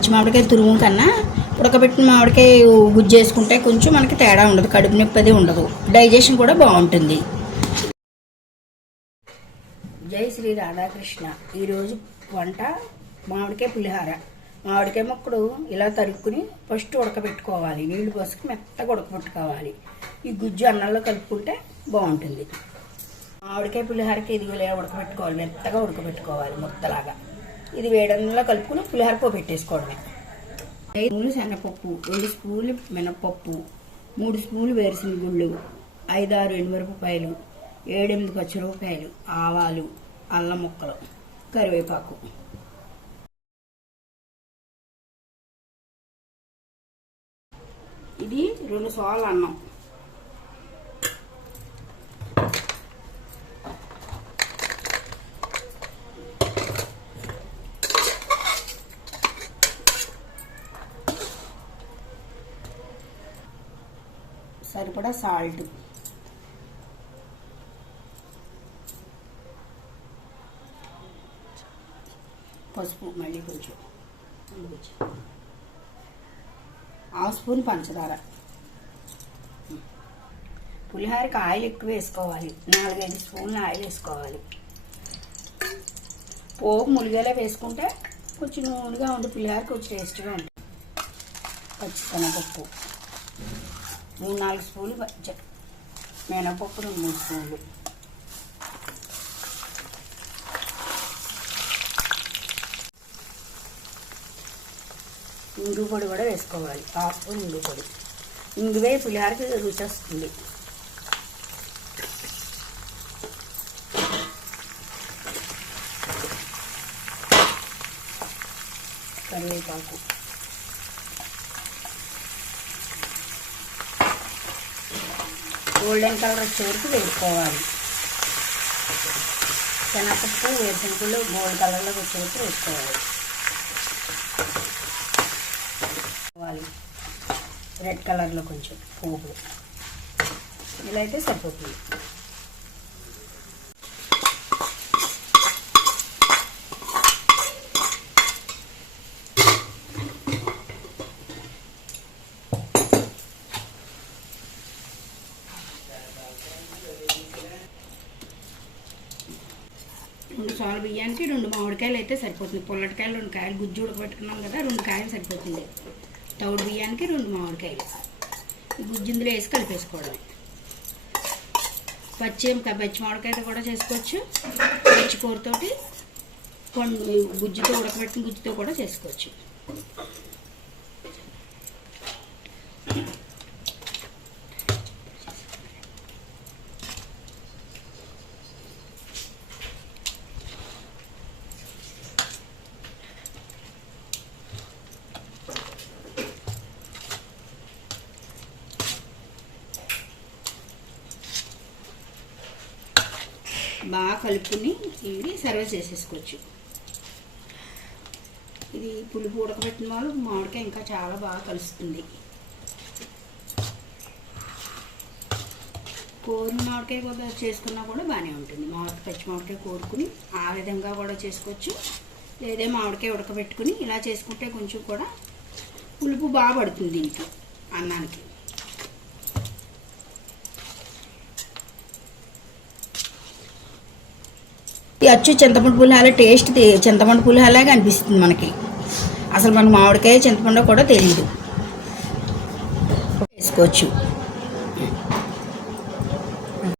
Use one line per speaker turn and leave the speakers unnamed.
పచ్చి మామిడికాయ తురుము కన్నా ఉడకబెట్టిన మామిడికాయ గుజ్జు వేసుకుంటే కొంచెం మనకి తేడా ఉండదు కడుపు నొప్పి అది ఉండదు. డైజెషన్ కూడా బాగుంటుంది. జై శ్రీ రాధాకృష్ణ. ఈరోజు వంట మామిడికాయ పులిహార. మామిడికాయ మొక్కడు ఇలా తరుక్కుని ఫస్ట్ ఉడకబెట్టుకోవాలి. నీళ్ళు పోసుకు మెత్తగా ఉడకబెట్టుకోవాలి. ఈ గుజ్జు అన్నంలో కలుపుకుంటే బాగుంటుంది. మామిడికాయ పులిహారకి ఇది ఇలా ఉడకబెట్టుకోవాలి. మెత్తగా ఉడకబెట్టుకోవాలి ముద్దలాగా. ఇది వేడన్నంలో కలుపుకుని పులిహార పో పెట్టేసుకోవడమే. ఐదు స్పూన్లు శనగపప్పు రెండు స్పూన్లు మినపప్పు మూడు స్పూన్లు వేరుశనగ గుళ్ళు ఐదు ఆరు ఎండుమిరపకాయలు ఏడెనిమిది పచ్చిమిరపకాయలు ఆవాలు అల్లం ముక్కలు కరివేపాకు. ఇది రెండు సోళ్ళ అన్నం. సరిపడా సాల్ట్. పసుపు మళ్ళీ కొంచెం. ఆఫ్ హాఫ్ స్పూన్ పంచదార. పులిహోరకి ఆయిల్ ఎక్కువ వేసుకోవాలి. నాలుగైదు స్పూన్లు ఆయిల్ వేసుకోవాలి. పోపు ములిగేలా వేసుకుంటే కొంచెం నూనెగా ఉండి పులిహోరకి కొంచెం టేస్ట్గా ఉంటుంది. పచ్చిశనగపప్పు. మూడు నాలుగు స్పూన్లు పచ్చ మినపప్పు రెండు మూడు స్పూన్లు. ఇంగు పొడి కూడా వేసుకోవాలి. హాఫ్ స్పూన్ ఇంగు పొడి. ఇంగువే పులిహారకి రుచి వస్తుంది కరివేపాకు. గోల్డెన్ కలర్ వచ్చే వరకు వేసుకోవాలి. శనగపప్పు వేరుశనగలు గోల్డ్ కలర్లోకి వచ్చే వరకు వేసుకోవాలి. రెడ్ కలర్లో కొంచెం పువ్వులు ఇలా అయితే సరిపోతుంది. రెండు సోల బియ్యానికి రెండు మామిడికాయలు అయితే సరిపోతుంది. పొల్లటికాయలు రెండు కాయలు గుజ్జు ఉడకబెట్టుకున్నాం కదా రెండు కాయలు సరిపోతుంది. తౌడు బియ్యానికి రెండు మామిడికాయలు. ఈ గుజ్జు ఇందులో వేసి కలిపేసుకోవడం పచ్చి పచ్చి మామిడికాయతో కూడా చేసుకోవచ్చు. పచ్చి కూరతోటి గుజ్జుతో ఉడకబెట్టిన గుజ్జుతో కూడా చేసుకోవచ్చు. బాగా కలుపుకుని ఇవి సర్వ్ చేసేసుకోవచ్చు. ఇది పులుపు ఉడకబెట్టిన వాళ్ళు మామిడికాయ ఇంకా చాలా బాగా కలుస్తుంది. కోరి మామిడికాయ కూడా చేసుకున్నా కూడా బాగానే ఉంటుంది. మామిడి పచ్చి మామిడికాయ కోరుకుని ఆ విధంగా కూడా చేసుకోవచ్చు. లేదే మామిడికాయ ఉడకబెట్టుకుని ఇలా చేసుకుంటే కొంచెం కూడా పులుపు బాగా పడుతుంది దీనికి అన్నానికి. ఈ అచ్చు చింతపండు పులిహార టేస్ట్ చింతపండు పులిహారలాగా అనిపిస్తుంది మనకి. అసలు మనకు మామిడికాయ చింతపండు కూడా తెలియదు వేసుకోవచ్చు.